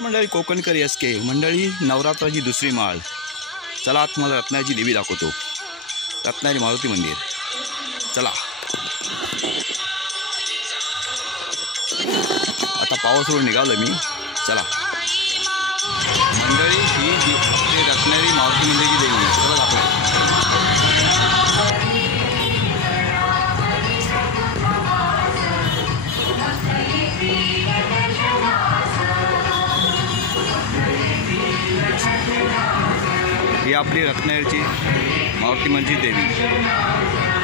मंडळी कोकणकर SK मंडळी नवरात्राची दुसरी माळ. चला आत मला रत्नागिरीची देवी दाखवतो. रत्नागिरी मारुती मंदिर. चला आता पावसावरून निघालो मी. चला मंडळी ही रत्नागिरी मारुती मंदिरची देवी. चला दाखव. ही आपली रत्नागिरीची मारुती मंदिर देवी.